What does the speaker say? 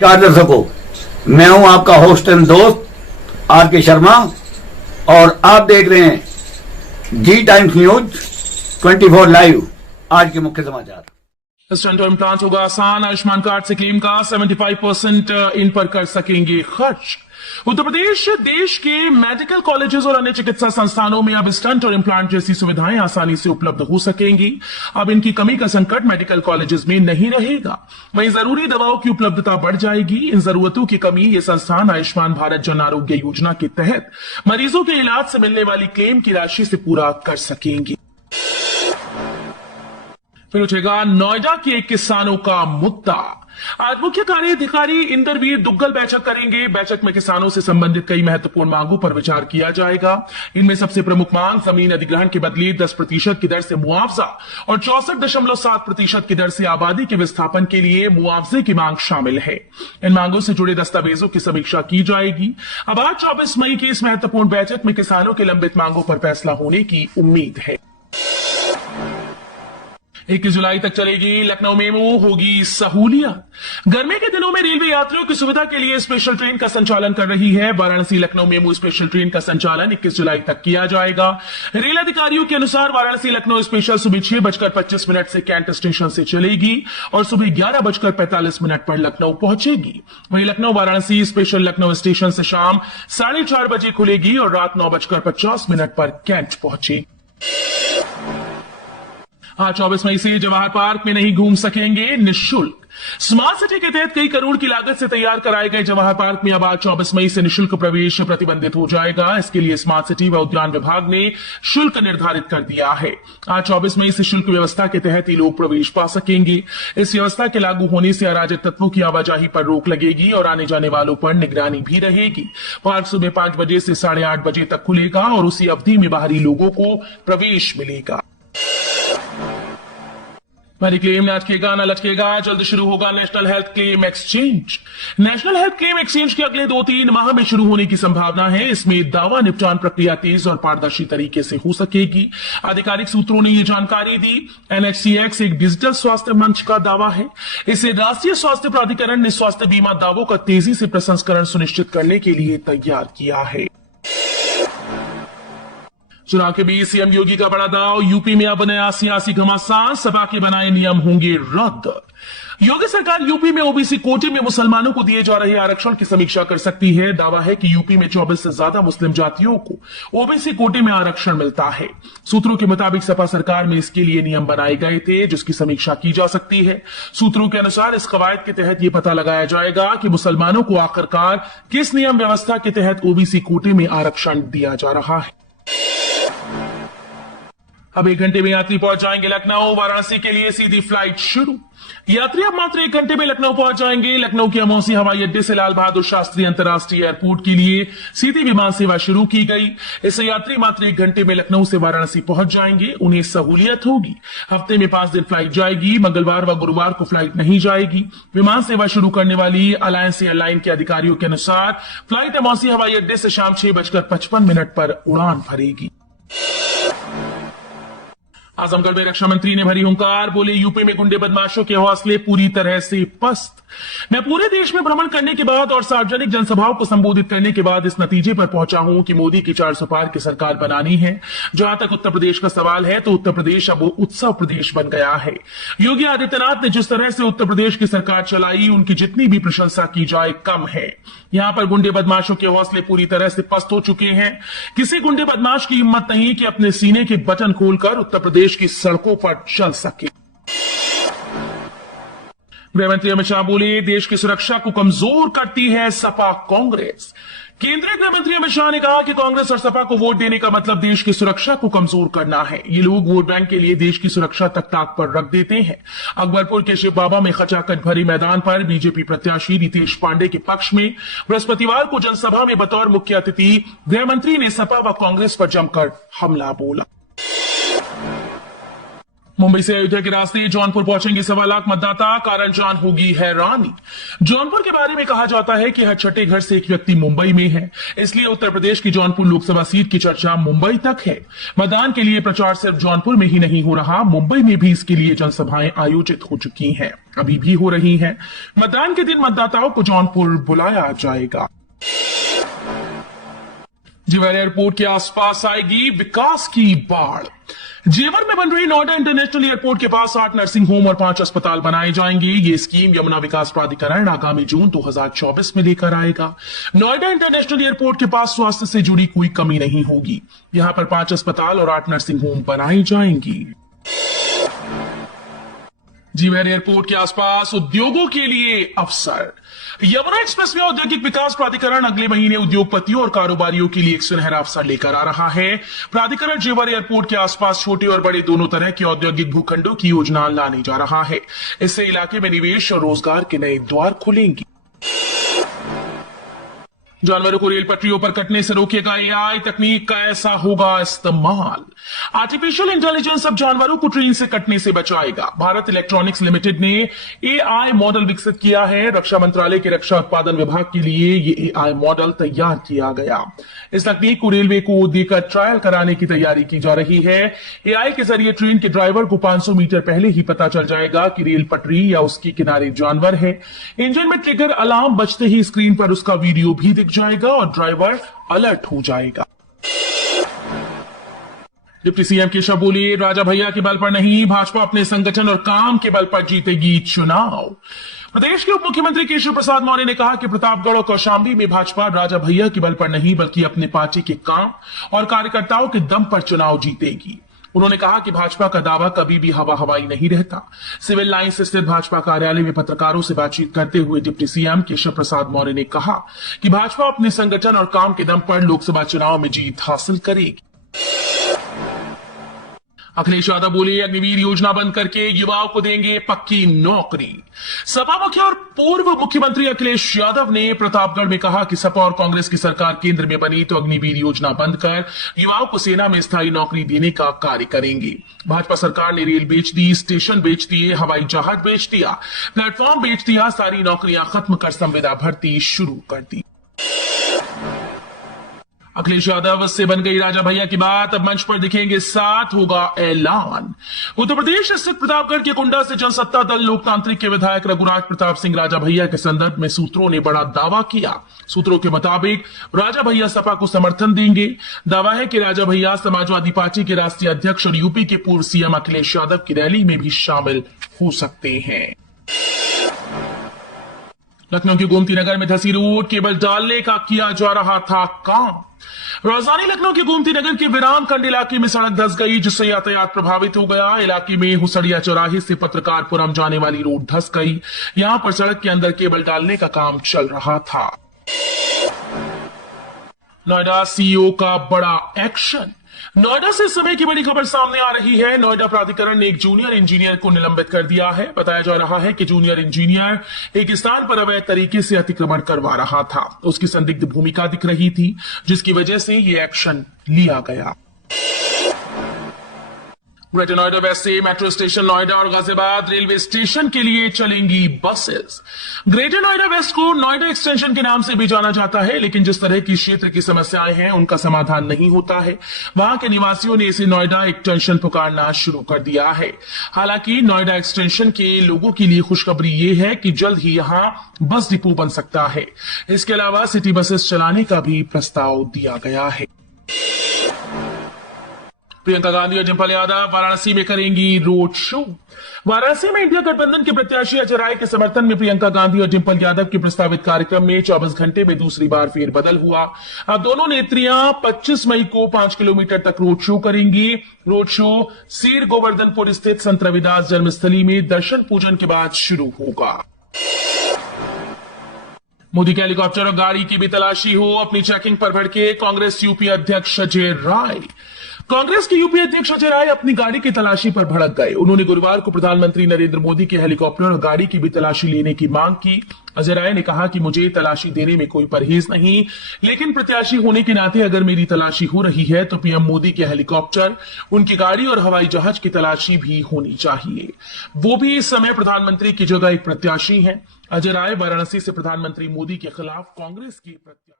नमस्कार दर्शकों, मैं हूं आपका होस्ट एंड दोस्त आर के शर्मा और आप देख रहे हैं जी टाइम्स न्यूज 24 लाइव। आज के मुख्य समाचार। स्टेंटो इम्प्लांट होगा आसान, आयुष्मान कार्ड से क्लेम का 75% इन पर कर सकेंगे खर्च। उत्तर प्रदेश देश के मेडिकल कॉलेजेस और अन्य चिकित्सा संस्थानों में अब स्टंट और इम्प्लांट जैसी सुविधाएं आसानी से उपलब्ध हो सकेंगी। अब इनकी कमी का संकट मेडिकल कॉलेजेस में नहीं रहेगा। वहीं जरूरी दवाओं की उपलब्धता बढ़ जाएगी। इन जरूरतों की कमी ये संस्थान आयुष्मान भारत जन आरोग्य योजना के तहत मरीजों के इलाज से मिलने वाली क्लेम की राशि से पूरा कर सकेंगी। फिर उठेगा नोएडा के किसानों का मुद्दा। आज मुख्य कार्याधिकारी इंद्रवीर दुग्गल बैठक करेंगे। बैठक में किसानों से संबंधित कई महत्वपूर्ण मांगों पर विचार किया जाएगा। इनमें सबसे प्रमुख मांग जमीन अधिग्रहण के बदले 10% की दर से मुआवजा और 64.7% की दर से आबादी के विस्थापन के लिए मुआवजे की मांग शामिल है। इन मांगों से जुड़े दस्तावेजों की समीक्षा की जाएगी। अब आज 24 मई की इस महत्वपूर्ण बैठक में किसानों की लंबित मांगों पर फैसला होने की उम्मीद है। 21 जुलाई तक चलेगी लखनऊ मेमू, होगी सहूलियत। गर्मी के दिनों में रेलवे यात्रियों की सुविधा के लिए स्पेशल ट्रेन का संचालन कर रही है। Varanasi Lucknow MEMU special train का संचालन 21 जुलाई तक किया जाएगा। रेल अधिकारियों के अनुसार वाराणसी लखनऊ स्पेशल सुबह 6:25 से कैंट स्टेशन से चलेगी और सुबह 11:45 पर लखनऊ पहुंचेगी। वहीं लखनऊ वाराणसी स्पेशल लखनऊ स्टेशन से शाम 4:30 बजे खुलेगी और रात 9:50 पर कैंट पहुंचेगी। आज 24 मई से जवाहर पार्क में नहीं घूम सकेंगे निःशुल्क। स्मार्ट सिटी के तहत कई करोड़ की लागत से तैयार कराए गए जवाहर पार्क में अब आज 24 मई से निःशुल्क प्रवेश प्रतिबंधित हो जाएगा। इसके लिए स्मार्ट सिटी व उद्यान विभाग ने शुल्क निर्धारित कर दिया है। आज 24 मई से शुल्क व्यवस्था के तहत ही लोग प्रवेश पा सकेंगे। इस व्यवस्था के लागू होने से अराजक तत्वों की आवाजाही पर रोक लगेगी और आने जाने वालों पर निगरानी भी रहेगी। पार्क सुबह 5 बजे से 8:30 बजे तक खुलेगा और उसी अवधि में बाहरी लोगों को प्रवेश मिलेगा। क्लेम न अटकेगा न लटकेगा, जल्द शुरू होगा national health claim exchange. National health claim exchange के अगले 2-3 माह में शुरू होने की संभावना है। इसमें दावा निपटान प्रक्रिया तेज और पारदर्शी तरीके से हो सकेगी। आधिकारिक सूत्रों ने यह जानकारी दी। NHCX एक डिजिटल स्वास्थ्य मंच का दावा है। इसे राष्ट्रीय स्वास्थ्य प्राधिकरण ने स्वास्थ्य बीमा दावों का तेजी से प्रसंस्करण सुनिश्चित करने के लिए तैयार किया है। चुनाव के बीच सीएम योगी का बड़ा दाव। यूपी में अब नया सियासी घमासान, सपा के बनाए नियम होंगे रद्द। योगी सरकार यूपी में ओबीसी कोटे में मुसलमानों को दिए जा रहे आरक्षण की समीक्षा कर सकती है। दावा है कि यूपी में 24 से ज्यादा मुस्लिम जातियों को ओबीसी कोटे में आरक्षण मिलता है। सूत्रों के मुताबिक सपा सरकार में इसके लिए नियम बनाए गए थे जिसकी समीक्षा की जा सकती है। सूत्रों के अनुसार इस कवायद के तहत यह पता लगाया जाएगा कि मुसलमानों को आखिरकार किस नियम व्यवस्था के तहत ओबीसी कोटे में आरक्षण दिया जा रहा है। अब 1 घंटे में यात्री पहुंच जाएंगे लखनऊ। वाराणसी के लिए सीधी फ्लाइट शुरू। यात्री अब मात्र 1 घंटे में लखनऊ पहुंच जाएंगे। लखनऊ के अमौसी हवाई अड्डे से लाल बहादुर शास्त्री अंतर्राष्ट्रीय एयरपोर्ट के लिए सीधी विमान सेवा शुरू की गई। इससे यात्री मात्र 1 घंटे में लखनऊ से वाराणसी पहुंच जाएंगे। उन्हें सहूलियत होगी। हफ्ते में 5 दिन फ्लाइट जाएगी। मंगलवार व गुरुवार को फ्लाइट नहीं जाएगी। विमान सेवा शुरू करने वाली अलायंस एयरलाइन के अधिकारियों के अनुसार फ्लाइट अमौसी हवाई अड्डे से शाम 6:55 पर उड़ान भरेगी। आजमगढ़ में रक्षा मंत्री ने भरी हुंकार। बोले, यूपी में गुंडे बदमाशों के हौसले पूरी तरह से पस्त। मैं पूरे देश में भ्रमण करने के बाद और सार्वजनिक जनसभाओं को संबोधित करने के बाद इस नतीजे पर पहुंचा हूं कि मोदी की 400 पार की सरकार बनानी है। जहां तक उत्तर प्रदेश का सवाल है तो उत्तर प्रदेश अब उत्सव प्रदेश बन गया है। योगी आदित्यनाथ ने जिस तरह से उत्तर प्रदेश की सरकार चलाई, उनकी जितनी भी प्रशंसा की जाए कम है। यहां पर गुंडे बदमाशों के हौसले पूरी तरह से पस्त हो चुके हैं। किसी गुंडे बदमाश की हिम्मत नहीं कि अपने सीने के बटन खोलकर उत्तर प्रदेश की सड़कों पर चल सके। गृहमंत्री अमित शाह बोले, देश की सुरक्षा को कमजोर करती है सपा कांग्रेस। केंद्रीय गृह मंत्री अमित शाह ने कहा कि कांग्रेस और सपा को वोट देने का मतलब देश की सुरक्षा को कमजोर करना है। ये लोग वोट बैंक के लिए देश की सुरक्षा तक ताक पर रख देते हैं। अकबरपुर के शिव बाबा में खचाखच भरे मैदान पर बीजेपी प्रत्याशी रितेश पांडे के पक्ष में बृहस्पतिवार को जनसभा में बतौर मुख्य अतिथि गृह मंत्री ने सपा व कांग्रेस पर जमकर हमला बोला। मुंबई से अयोध्या के रास्ते जौनपुर पहुंचेंगे 1.25 लाख मतदाता, कारण जान होगी हैरानी। जौनपुर के बारे में कहा जाता है कि हर छठे घर से एक व्यक्ति मुंबई में है, इसलिए उत्तर प्रदेश की जौनपुर लोकसभा सीट की चर्चा मुंबई तक है। मतदान के लिए प्रचार सिर्फ जौनपुर में ही नहीं हो रहा, मुंबई में भी इसके लिए जनसभाएं आयोजित हो चुकी हैं, अभी भी हो रही हैं। मतदान के दिन मतदाताओं को जौनपुर बुलाया जाएगा। जेवर एयरपोर्ट के आसपास आएगी विकास की बाढ़। जेवर में बन रही नोएडा इंटरनेशनल एयरपोर्ट के पास 8 नर्सिंग होम और 5 अस्पताल बनाए जाएंगे। ये स्कीम यमुना विकास प्राधिकरण आगामी जून 2024 में लेकर आएगा। नोएडा इंटरनेशनल एयरपोर्ट के पास स्वास्थ्य से जुड़ी कोई कमी नहीं होगी। यहां पर 5 अस्पताल और 8 नर्सिंग होम बनाई जाएंगी। जेवर एयरपोर्ट के आसपास उद्योगों के लिए अवसर। यमुना एक्सप्रेस में औद्योगिक विकास प्राधिकरण अगले महीने उद्योगपतियों और कारोबारियों के लिए एक सुनहरा अवसर लेकर आ रहा है। प्राधिकरण जेवर एयरपोर्ट के आसपास छोटे और बड़े दोनों तरह के औद्योगिक भूखंडों की योजना लाने जा रहा है। इससे इलाके में निवेश और रोजगार के नए द्वार खुलेंगे। जानवरों को रेल पटरियों पर कटने से रोकेगा एआई, तकनीक का ऐसा होगा इस्तेमाल। आर्टिफिशियल इंटेलिजेंस अब जानवरों को ट्रेन से कटने से बचाएगा। भारत इलेक्ट्रॉनिक्स लिमिटेड ने एआई मॉडल विकसित किया है। रक्षा मंत्रालय के रक्षा उत्पादन विभाग के लिए ये एआई मॉडल तैयार किया गया। इस तकनीक को रेलवे को देकर ट्रायल कराने की तैयारी की जा रही है। एआई के जरिए ट्रेन के ड्राइवर को 500 मीटर पहले ही पता चल जाएगा कि रेल पटरी या उसके किनारे जानवर है। इंजन में ट्रिगर अलार्म बजते ही स्क्रीन पर उसका वीडियो भी दिख जाएगा और ड्राइवर अलर्ट हो जाएगा। डिप्टी सीएम केशव बोले, राजा भैया के बल पर नहीं, भाजपा अपने संगठन और काम के बल पर जीतेगी चुनाव। प्रदेश के उप मुख्यमंत्री केशव प्रसाद मौर्य ने कहा कि प्रतापगढ़ और कौशाम्बी में भाजपा राजा भैया के बल पर नहीं बल्कि अपने पार्टी के काम और कार्यकर्ताओं के दम पर चुनाव जीतेगी। उन्होंने कहा कि भाजपा का दावा कभी भी हवा हवाई नहीं रहता। सिविल लाइंस स्थित भाजपा कार्यालय में पत्रकारों से बातचीत करते हुए डिप्टी सीएम केशव प्रसाद मौर्य ने कहा कि भाजपा अपने संगठन और काम के दम पर लोकसभा चुनाव में जीत हासिल करेगी। अखिलेश यादव बोले, अग्निवीर योजना बंद करके युवाओं को देंगे पक्की नौकरी। सपा मुखिया और पूर्व मुख्यमंत्री अखिलेश यादव ने प्रतापगढ़ में कहा कि सपा और कांग्रेस की सरकार केंद्र में बनी तो अग्निवीर योजना बंद कर युवाओं को सेना में स्थायी नौकरी देने का कार्य करेंगे। भाजपा सरकार ने रेल बेच दी, स्टेशन बेच दिए, हवाई जहाज बेच दिया, प्लेटफॉर्म बेच दिया, सारी नौकरियां खत्म कर संविदा भर्ती शुरू कर दी। अखिलेश यादव से बन गई राजा भैया की बात, अब मंच पर दिखेंगे, साथ होगा ऐलान। उत्तर प्रदेश स्थित प्रतापगढ़ के कुंडा से जनसत्ता दल लोकतांत्रिक के विधायक रघुराज प्रताप सिंह राजा भैया के संदर्भ में सूत्रों ने बड़ा दावा किया। सूत्रों के मुताबिक राजा भैया सपा को समर्थन देंगे। दावा है कि राजा भैया समाजवादी पार्टी के राष्ट्रीय अध्यक्ष और यूपी के पूर्व सीएम अखिलेश यादव की रैली में भी शामिल हो सकते हैं। लखनऊ के गोमती नगर में धसी रोड केबल डालने का किया जा रहा था काम। राजधानी लखनऊ के गोमती नगर के विराम खंड इलाके में सड़क धस गई, जिससे यातायात प्रभावित हो गया। इलाके में हुसड़िया चौराहे से पत्रकारपुरम जाने वाली रोड धस गई। यहां पर सड़क के अंदर केबल डालने का काम चल रहा था। नोएडा सीईओ का बड़ा एक्शन। नोएडा से इस समय की बड़ी खबर सामने आ रही है। नोएडा प्राधिकरण ने एक जूनियर इंजीनियर को निलंबित कर दिया है। बताया जा रहा है कि जूनियर इंजीनियर एक स्थान पर अवैध तरीके से अतिक्रमण करवा रहा था। उसकी संदिग्ध भूमिका दिख रही थी, जिसकी वजह से यह एक्शन लिया गया। ग्रेटर नोएडा वेस्ट से मेट्रो स्टेशन नोएडा और गाजियाबाद रेलवे स्टेशन के लिए चलेंगी बसेस। ग्रेटर नोएडा वेस्ट को नोएडा एक्सटेंशन के नाम से भी जाना जाता है, लेकिन जिस तरह की क्षेत्र की समस्याएं हैं उनका समाधान नहीं होता है। वहां के निवासियों ने इसे नोएडा एक्सटेंशन पुकारना शुरू कर दिया है। हालांकि नोएडा एक्सटेंशन के लोगों के लिए खुशखबरी ये है कि जल्द ही यहां बस डिपो बन सकता है। इसके अलावा सिटी बसेस चलाने का भी प्रस्ताव दिया गया है। प्रियंका गांधी और डिंपल यादव वाराणसी में करेंगी रोड शो। वाराणसी में इंडिया गठबंधन के प्रत्याशी अजय राय के समर्थन में प्रियंका गांधी और डिंपल यादव के प्रस्तावित कार्यक्रम में 24 घंटे में दूसरी बार फेरबदल हुआ। अब दोनों नेत्रियां 25 मई को 5 किलोमीटर तक रोड शो करेंगी। रोड शो सीर गोवर्धनपुर स्थित संत रविदास जन्मस्थली में दर्शन पूजन के बाद शुरू होगा। मोदी के हेलीकॉप्टर और गाड़ी की भी तलाशी हो, अपनी चेकिंग पर भड़के कांग्रेस यूपी अध्यक्ष अजय राय। कांग्रेस के यूपी अध्यक्ष अजय राय अपनी गाड़ी की तलाशी पर भड़क गए। उन्होंने गुरुवार को प्रधानमंत्री नरेंद्र मोदी के हेलीकॉप्टर और गाड़ी की भी तलाशी लेने की मांग की। अजय राय ने कहा कि मुझे तलाशी देने में कोई परहेज नहीं, लेकिन प्रत्याशी होने के नाते अगर मेरी तलाशी हो रही है तो पीएम मोदी के हेलीकॉप्टर, उनकी गाड़ी और हवाई जहाज की तलाशी भी होनी चाहिए। वो भी इस समय प्रधानमंत्री की जगह एक प्रत्याशी हैं। अजय राय वाराणसी से प्रधानमंत्री मोदी के खिलाफ कांग्रेस की प्रत्याशी